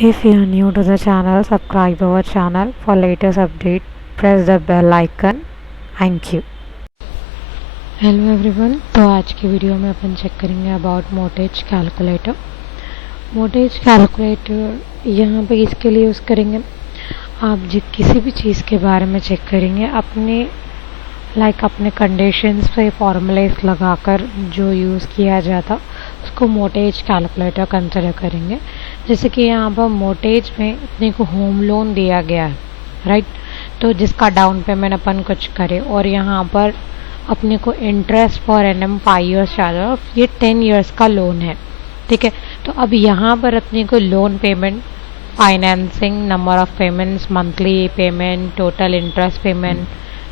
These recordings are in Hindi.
If you are new to the channel, subscribe our channel for latest update. Press the bell icon. Thank you. Hello everyone, तो आज की वीडियो में अपन चेक करेंगे अबाउट मोटेज कैलकुलेटर। मोटेज कैलकुलेटर यहाँ पे इसके लिए यूज़ करेंगे, आप जब किसी भी चीज़ के बारे में चेक करेंगे अपने अपने कंडीशंस पे फॉर्मूलेस लगाकर जो यूज़ किया जाता उसको मोटेज कैलकुलेटर कंसिडर करेंगे। जैसे कि यहाँ पर मोटेज में अपने को होम लोन दिया गया है, राइट, तो जिसका डाउन पेमेंट अपन कुछ करें और यहाँ पर अपने को interest per annum 5 years charge है, ये 10 ईयर्स का लोन है, ठीक है। तो अब यहाँ पर अपने को loan payment, financing, number of payments, monthly payment, total interest payment,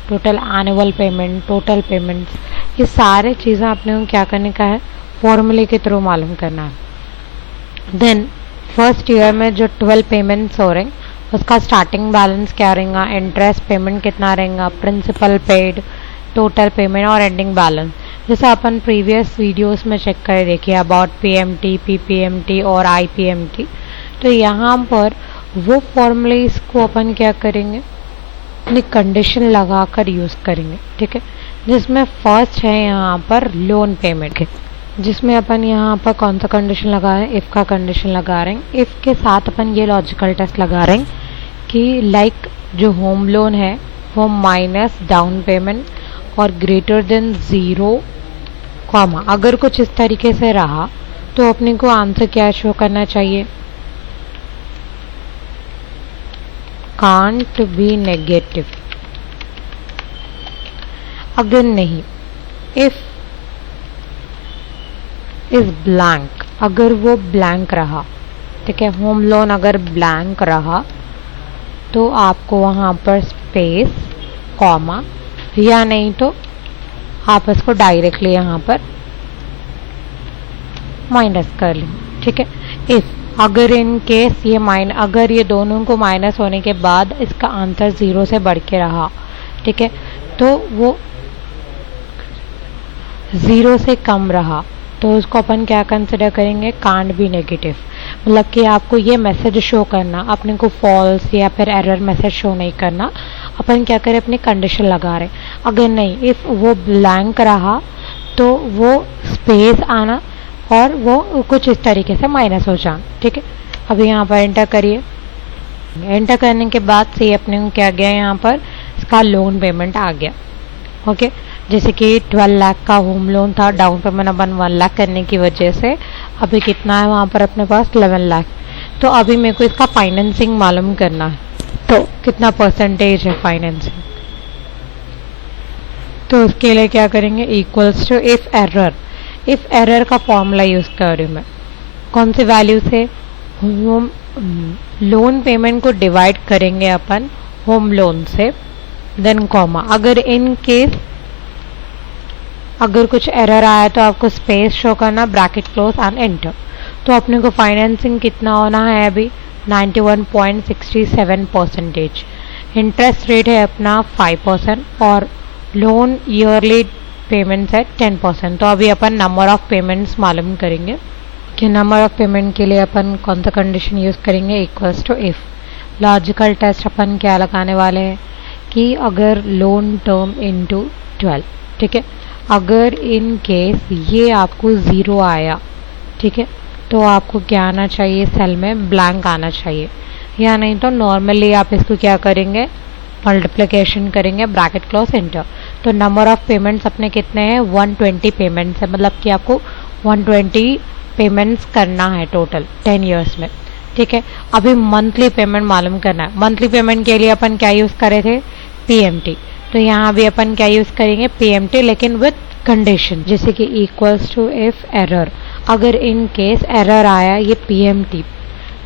total annual payment, total payments, ये सारे चीज़ें अपने को क्या करने का है, फॉर्मूले के थ्रू मालूम करना है। देन फर्स्ट ईयर में जो 12 पेमेंट्स हो रहे हैं उसका स्टार्टिंग बैलेंस क्या रहेगा, इंटरेस्ट पेमेंट कितना रहेगा, प्रिंसिपल पेड, टोटल पेमेंट और एंडिंग बैलेंस। जैसे अपन प्रीवियस वीडियोस में चेक कर देखिए अबाउट पीएमटी, पीपीएमटी और आईपीएमटी। तो यहाँ पर वो फॉर्मूले को अपन क्या करेंगे, अपनी कंडीशन लगाकर यूज़ करेंगे, ठीक है। जिसमें फर्स्ट है यहाँ पर लोन पेमेंट के, जिसमें अपन यहाँ पर कौन सा कंडीशन लगा रहे हैं, इफ़ का कंडीशन लगा रहे हैं। इफ़ के साथ अपन ये लॉजिकल टेस्ट लगा रहे हैं कि जो होम लोन है वो माइनस डाउन पेमेंट और ग्रेटर देन 0, अगर कुछ इस तरीके से रहा तो अपने को आंसर क्या शो करना चाहिए, कांट बी नेगेटिव। अगर नहीं, इफ इज ब्लैंक, अगर वो ब्लैंक रहा, ठीक है, होम लोन अगर ब्लैंक रहा तो आपको वहाँ पर स्पेस, कॉमा, या नहीं तो आप इसको डायरेक्टली यहाँ पर माइनस कर लें, ठीक है। इफ अगर इन केस ये अगर ये दोनों को माइनस होने के बाद इसका आंसर 0 से बढ़ के रहा, ठीक है, तो वो 0 से कम रहा तो उसको अपन क्या कंसिडर करेंगे, कांट बी नेगेटिव। मतलब कि आपको ये मैसेज शो करना, अपने को फॉल्स या फिर एरर मैसेज शो नहीं करना, अपन क्या करें, अपनी कंडीशन लगा रहे। अगर नहीं, इफ़ वो ब्लैंक रहा तो वो स्पेस आना और वो कुछ इस तरीके से माइनस हो जाना, ठीक है। अभी यहाँ पर एंटर करिए, एंटर करने के बाद से अपने को क्या गया, यहाँ पर इसका लोन पेमेंट आ गया, ओके। जैसे कि 12 लाख का होम लोन था, डाउन पेमेंट अपन 1 लाख करने की वजह से अभी कितना है वहाँ पर अपने पास 11 लाख। तो अभी मेरे को इसका फाइनेंसिंग मालूम करना है, तो कितना परसेंटेज है फाइनेंसिंग, तो उसके लिए क्या करेंगे, equals to if error. If error का फॉर्मूला यूज़ कर रही हूँ मैं, कौन सी वैल्यू से, होम लोन पेमेंट को डिवाइड करेंगे अपन होम लोन से, देन कॉमा, अगर इन केस अगर कुछ एरर आया तो आपको स्पेस शो करना, ब्रैकेट क्लोज एंड एंटर। तो अपने को फाइनेंसिंग कितना होना है अभी, 91.67%। इंटरेस्ट रेट है अपना 5% और लोन ईयरली पेमेंट्स है 10%। तो अभी अपन नंबर ऑफ पेमेंट्स मालूम करेंगे कि नंबर ऑफ पेमेंट के लिए अपन कौन सा कंडीशन यूज़ करेंगे, equals to if. Logical test अपन क्या लगाने वाले हैं कि अगर लोन टर्म इनटू 12, ठीक है, अगर इन केस ये आपको 0 आया, ठीक है, तो आपको क्या आना चाहिए, सेल में ब्लैंक आना चाहिए, या नहीं तो नॉर्मली आप इसको क्या करेंगे, मल्टीप्लिकेशन करेंगे, ब्रैकेट क्लोज एंटर। तो नंबर ऑफ पेमेंट्स अपने कितने हैं, 120 पेमेंट्स है, मतलब कि आपको 120 पेमेंट्स करना है टोटल 10 ईयर्स में, ठीक है। अभी मंथली पेमेंट मालूम करना है। मंथली पेमेंट के लिए अपन क्या यूज़ करे थे, पीएमटी। तो यहाँ भी अपन क्या यूज़ करेंगे, पीएमटी, लेकिन विथ कंडीशन, जैसे कि इक्वल्स टू इफ एरर। अगर इन केस एरर आया, ये पीएमटी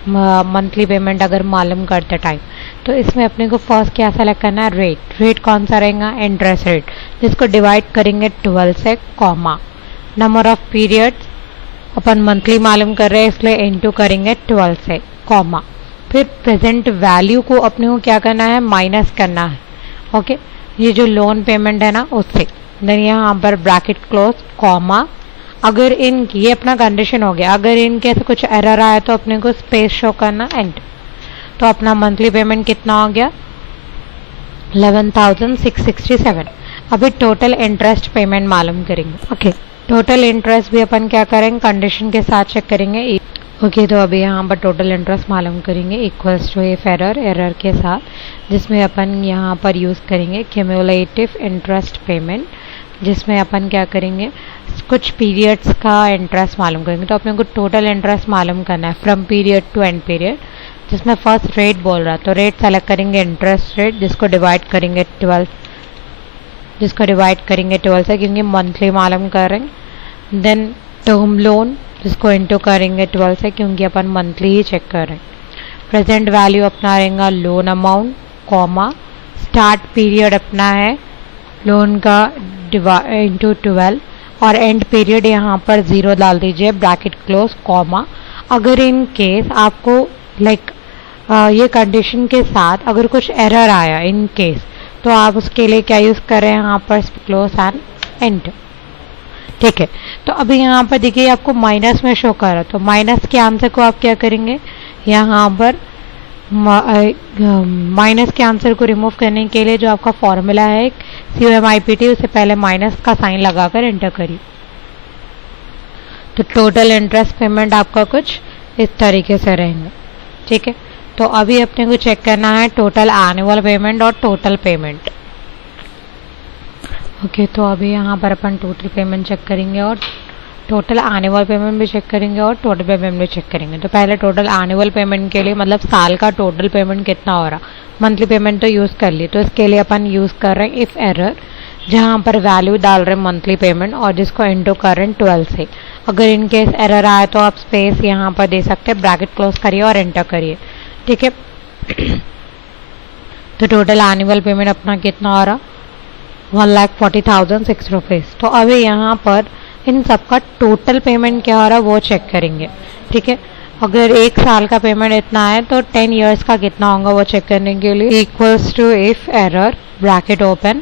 मंथली पेमेंट अगर मालूम करते टाइम, तो इसमें अपने को फर्स्ट क्या सेलेक्ट करना है, रेट। रेट कौन सा रहेगा, इंटरेस्ट रेट, जिसको डिवाइड करेंगे 12 से, comma, number of periods upon monthly मालूम कर रहे हैं इसलिए इनटू करेंगे 12 से, कॉमा, फिर प्रेजेंट वैल्यू को अपने को क्या करना है, माइनस करना है, ओके, ये जो लोन पेमेंट है ना उससे। देन यहाँ पर ब्रैकेट क्लोज, कॉमा, अगर इन ये अपना कंडीशन हो गया, अगर इनके ऐसे कुछ एरर आया तो अपने को स्पेस शो करना एंड। तो अपना मंथली पेमेंट कितना हो गया 11,667। अभी टोटल इंटरेस्ट पेमेंट मालूम करेंगे। ओके, टोटल इंटरेस्ट भी अपन क्या करेंगे कंडीशन के साथ चेक करेंगे। ओके, तो अभी यहाँ पर टोटल इंटरेस्ट मालूम करेंगे इक्वल्स टू इफ एरर के साथ, जिसमें अपन यहाँ पर यूज़ करेंगे क्यूमुलेटिव इंटरेस्ट पेमेंट, जिसमें अपन क्या करेंगे कुछ पीरियड्स का इंटरेस्ट मालूम करेंगे। तो अपने को टोटल इंटरेस्ट मालूम करना है from period to end period, जिसमें फर्स्ट रेट बोल रहा है तो रेट सेलेक्ट करेंगे इंटरेस्ट रेट, जिसको डिवाइड करेंगे 12 से क्योंकि मंथली मालूम करेंगे। देन टर्म लोन जिसको इंटू करेंगे 12 से क्योंकि अपन मंथली ही चेक कर रहे हैं। प्रेजेंट वैल्यू अपना रहेगा loan amount comma, start period अपना है लोन का इंटू 12 और एंड पीरियड यहाँ पर 0 डाल दीजिए ब्रैकेट क्लोज कॉमा। अगर इन केस आपको ये कंडीशन के साथ अगर कुछ एरर आया इन केस, तो आप उसके लिए क्या यूज़ कर रहे हैं यहाँ पर क्लोज एंड एंटर। ठीक है, तो अभी यहाँ पर देखिए आपको माइनस में शो कर रहा है, तो माइनस के आंसर को आप क्या करेंगे यहाँ पर माइनस के आंसर को रिमूव करने के लिए जो आपका फॉर्मूला है CUMIPT, उससे पहले माइनस का साइन लगाकर एंटर करिए। तो टोटल इंटरेस्ट पेमेंट आपका कुछ इस तरीके से रहेंगे। ठीक है, तो अभी अपने को चेक करना है टोटल एनुअल पेमेंट और टोटल पेमेंट। ओके, तो अभी यहाँ पर अपन टोटल पेमेंट चेक करेंगे और टोटल एनुअल पेमेंट भी चेक करेंगे और टोटल पेमेंट भी चेक करेंगे। तो पहले टोटल एनुअल पेमेंट के लिए मतलब साल का टोटल पेमेंट कितना हो रहा, मंथली पेमेंट तो यूज़ कर ली, तो इसके लिए अपन यूज़ कर रहे हैं इफ़ एरर, जहाँ पर वैल्यू डाल रहे हैं मंथली पेमेंट और जिसको इंटू कर रहे हैं 12 से। अगर इन केस एरर आए तो आप स्पेस यहाँ पर दे सकते हैं, ब्रैकेट क्लोज करिए और एंटर करिए। ठीक है, तो टोटल एनुअल पेमेंट अपना कितना हो रहा 1,40,006 रुपीज़। तो अभी यहाँ पर इन सब का टोटल पेमेंट क्या हो रहा है वो चेक करेंगे। ठीक है, अगर एक साल का पेमेंट इतना है तो 10 इयर्स का कितना होगा वो चेक करने के लिए equals to if error bracket open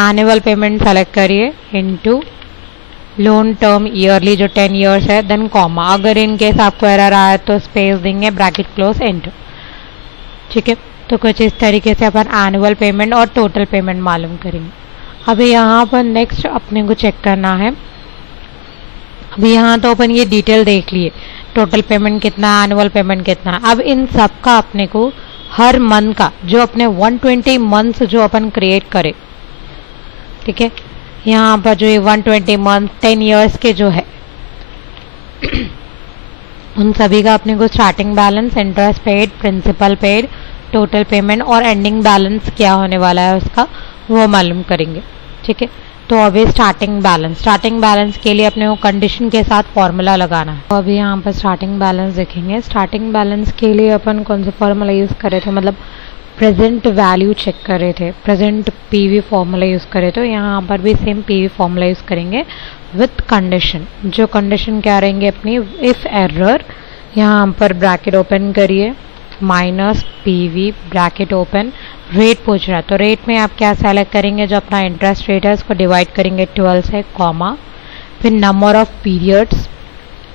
annual payment select करिए इनटू लोन टर्म ईयरली जो 10 इयर्स है, देन कॉमा। अगर इन केस आपको एरर आया तो स्पेस देंगे ब्रैकेट क्लोज एंटर। ठीक है, तो कुछ इस तरीके से अपन एनुअल पेमेंट और टोटल पेमेंट मालूम करेंगे। अभी यहाँ पर नेक्स्ट अपने को चेक करना है, अभी यहाँ तो अपन ये डिटेल देख लिए टोटल पेमेंट कितना है, एनुअल पेमेंट कितना है। अब इन सब का अपने को हर मंथ का जो अपने 120 मंथ्स जो अपन क्रिएट करें, ठीक है, यहाँ पर जो ये 120 मंथ 10 इयर्स के जो है उन सभी का अपने को starting balance, interest paid, principal paid, total payment और एंडिंग बैलेंस क्या होने वाला है उसका वो मालूम करेंगे। ठीक है, तो अभी स्टार्टिंग बैलेंस के लिए अपने को कंडीशन के साथ फॉर्मूला लगाना है। तो अभी यहाँ पर स्टार्टिंग बैलेंस देखेंगे। स्टार्टिंग बैलेंस के लिए अपन कौन सा फॉर्मूला यूज़ कर रहे थे, मतलब प्रेजेंट वैल्यू चेक कर रहे थे, प्रेजेंट PV फॉर्मूला यूज़ करे, तो यहाँ पर भी सेम PV फॉर्मूला यूज़ करेंगे विथ कंडीशन। जो कंडीशन क्या रहेंगे अपनी इफ़ एरर, यहाँ पर ब्रैकेट ओपन करिए minus PV bracket open, rate पूछ रहा है तो रेट में आप क्या सेलेक्ट करेंगे, जो अपना इंटरेस्ट रेट है उसको डिवाइड करेंगे 12 से कॉमा, फिर number of periods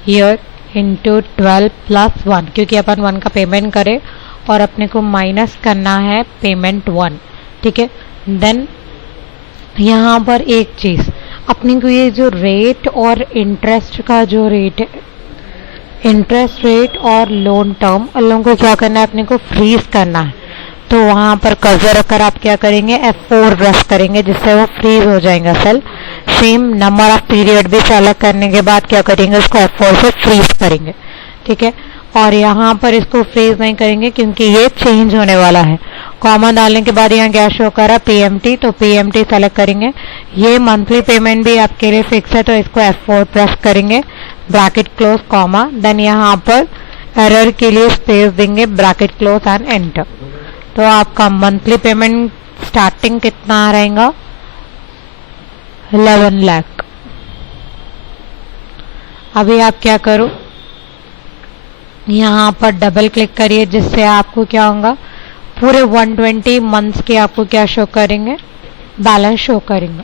year into 12 + 1 क्योंकि अपन 1 का पेमेंट करें और अपने को माइनस करना है पेमेंट 1। ठीक है, देन यहाँ पर एक चीज़ अपने को ये जो रेट और इंटरेस्ट का जो रेट है, इंटरेस्ट रेट और लोन टर्म उन लोगों को क्या करना है अपने को फ्रीज करना है। तो वहाँ पर कर्सर रखकर आप क्या करेंगे F4 प्रेस करेंगे जिससे वो फ्रीज हो जाएगा cell. Same number of period भी सेलेक्ट करने के बाद क्या करेंगे उसको F4 से फ्रीज करेंगे। ठीक है, और यहाँ पर इसको फ्रीज नहीं करेंगे क्योंकि ये चेंज होने वाला है। कॉमा डालने के बाद यहाँ क्या शो कर रहा है PMT, तो PMT सेलेक्ट करेंगे। ये मंथली पेमेंट भी आपके लिए फिक्स है तो इसको F4 प्रेस करेंगे ब्रैकेट क्लोज कॉमा, देन यहाँ पर एरर के लिए स्पेस देंगे ब्रैकेट क्लोज एंड एंटर। तो आपका मंथली पेमेंट स्टार्टिंग कितना रहेगा 11 लाख। अभी आप क्या करो यहाँ पर डबल क्लिक करिए जिससे आपको क्या होगा पूरे 120 मंथ्स के आपको क्या शो करेंगे बैलेंस शो करेंगे।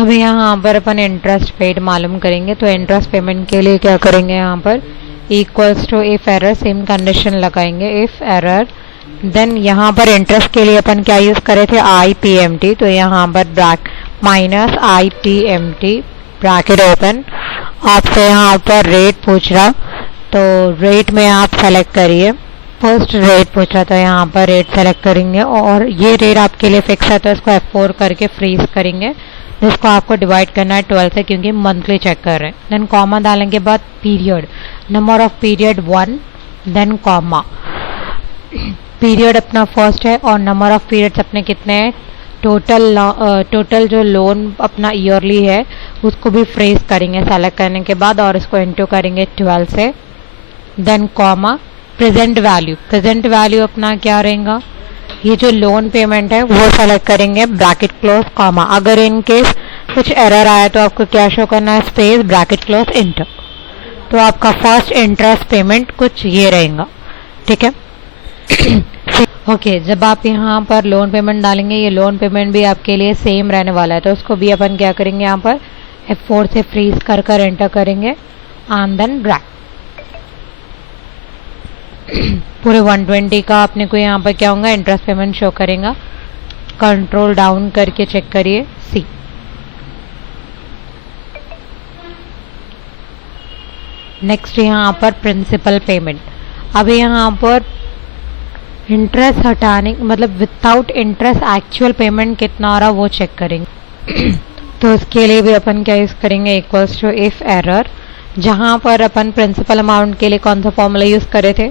अभी यहाँ पर अपन इंटरेस्ट पेड मालूम करेंगे। तो इंटरेस्ट पेमेंट के लिए क्या करेंगे, यहाँ पर equals to if error, same condition लगाएंगे इफ एरर। देन यहाँ पर इंटरेस्ट के लिए अपन क्या यूज़ करे थे, IPMT। तो यहाँ पर माइनस IPMT ब्रैकेट ओपन। आपसे यहाँ पर रेट पूछ रहा, तो रेट में आप सेलेक्ट करिए, फर्स्ट रेट पूछ रहा था, यहाँ पर रेट सेलेक्ट करेंगे और ये रेट आपके लिए फिक्स है तो इसको F4 करके फ्रीज करेंगे, जिसको आपको डिवाइड करना है 12 से क्योंकि मंथली चेक कर रहे हैं। देन कॉमा डालेंगे बाद period, number of period 1, then comma. Period अपना फर्स्ट है और नंबर ऑफ पीरियड्स अपने कितने हैं, टोटल जो लोन अपना ईयरली है उसको भी फ्रीज करेंगे सेलेक्ट करने के बाद और इसको इंटू करेंगे 12 से। देन कॉमा प्रेजेंट वैल्यू अपना क्या रहेगा, ये जो लोन पेमेंट है वो सेलेक्ट करेंगे, ब्रैकेट क्लोज कॉमा। अगर इन केस कुछ एरर आया तो आपको क्या शो करना है, स्पेस ब्रैकेट क्लोज इंटर। तो आपका फर्स्ट इंटरेस्ट पेमेंट कुछ ये रहेगा, ठीक है। ओके, जब आप यहाँ पर लोन पेमेंट डालेंगे, ये लोन पेमेंट भी आपके लिए सेम रहने वाला है, तो उसको भी अपन क्या करेंगे, यहाँ पर F4 से फ्रीज कर एंटर करेंगे एंड देन ब्रैक। पूरे 120 का अपने को यहाँ पर क्या होगा, इंटरेस्ट पेमेंट शो करेगा। कंट्रोल डाउन करके चेक करिए, सी। नेक्स्ट यहाँ पर प्रिंसिपल पेमेंट। अभी यहाँ पर इंटरेस्ट हटाने मतलब विदाउट इंटरेस्ट एक्चुअल पेमेंट कितना आ रहा वो चेक करेंगे। तो उसके लिए भी अपन क्या यूज़ करेंगे, इक्वल्स टू इफ एरर। जहाँ पर अपन प्रिंसिपल अमाउंट के लिए कौन सा फॉर्मूला यूज़ करे थे,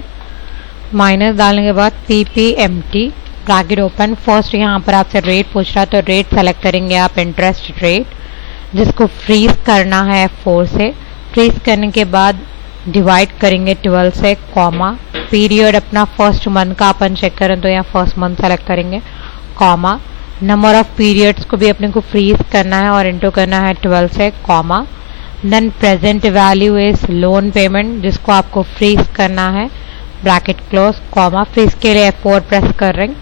माइनस डालने के बाद PPMT ब्रैकेट ओपन। फर्स्ट यहाँ पर आपसे रेट पूछ रहा, तो रेट सेलेक्ट करेंगे आप इंटरेस्ट रेट, जिसको फ्रीज करना है F4 से। फ्रीज करने के बाद डिवाइड करेंगे 12 से, कॉमा। पीरियड अपना फर्स्ट मंथ का अपन चेक करें तो यहाँ फर्स्ट मंथ सेलेक्ट करेंगे, कॉमा। नंबर ऑफ पीरियड्स को भी अपने को फ्रीज करना है और इंटू करना है 12 से, comma. Then present value is loan payment, जिसको आपको फ्रीज करना है, ब्रैकेट क्लोज कॉमा। फ्रीज के लिए F4 प्रेस कर रहे हैं,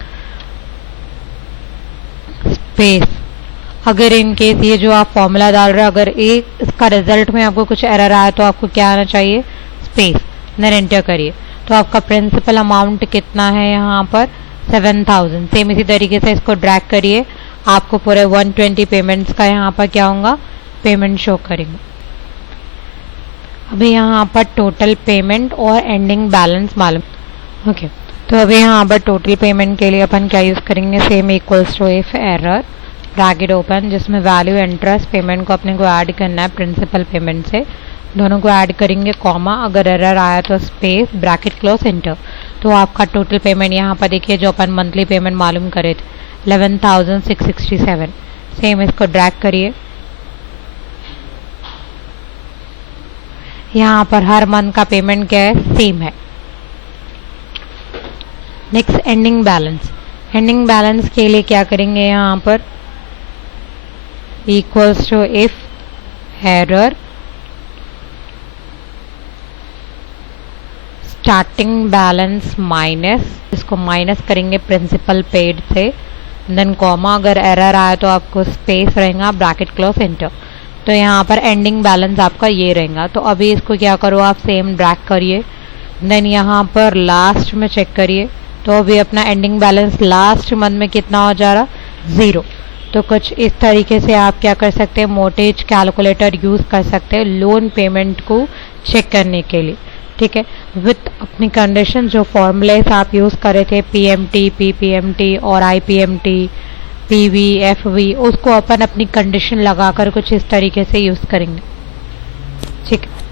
स्पेस। अगर इन केस ये जो आप फॉर्मूला डाल रहे हो अगर इसका रिजल्ट में आपको कुछ एरर आया तो आपको क्या आना चाहिए, स्पेस, देन एंटर करिए। तो आपका प्रिंसिपल अमाउंट कितना है यहाँ पर 7000। सेम इसी तरीके से इसको ड्रैग करिए, आपको पूरे 120 पेमेंट्स का यहाँ पर क्या होगा, पेमेंट शो करेंगे। अभी यहाँ पर टोटल पेमेंट और एंडिंग बैलेंस मालूम। ओके, तो अभी यहाँ पर टोटल पेमेंट के लिए अपन क्या यूज़ करेंगे, same equals to if error bracket open, जिसमें वैल्यू इंटरेस्ट पेमेंट को अपने को ऐड करना है प्रिंसिपल पेमेंट से, दोनों को ऐड करेंगे, कॉमा। अगर एरर आया तो स्पेस ब्रैकेट क्लोज एंटर। तो आपका टोटल पेमेंट यहाँ पर देखिए जो अपन मंथली पेमेंट मालूम करे थे 11,667। सेम इसको ड्रैग करिए, यहाँ पर हर मंथ का पेमेंट क्या है, सेम है। Next ending balance. Ending balance के लिए क्या करेंगे, यहाँ पर equals to if error starting balance minus, इसको माइनस करेंगे प्रिंसिपल पेड से, देन कॉमा। अगर एरर आया तो आपको स्पेस रहेगा, ब्रैकेट क्लोज एंटर। तो यहाँ पर एंडिंग बैलेंस आपका ये रहेगा। तो अभी इसको क्या करो, आप सेम ड्रैग करिए, देन यहाँ पर लास्ट में चेक करिए। तो अभी अपना एंडिंग बैलेंस लास्ट मंथ में कितना हो जा रहा, 0। तो कुछ इस तरीके से आप क्या कर सकते हैं, मोर्टेज कैलकुलेटर यूज़ कर सकते हैं लोन पेमेंट को चेक करने के लिए, ठीक है। विथ अपनी कंडीशन जो फॉर्मूलेस आप यूज़ करे थे PMT, PPMT और IPMT, PV, FV, उसको अपन अपनी कंडीशन लगाकर कुछ इस तरीके से यूज़ करेंगे, ठीक है।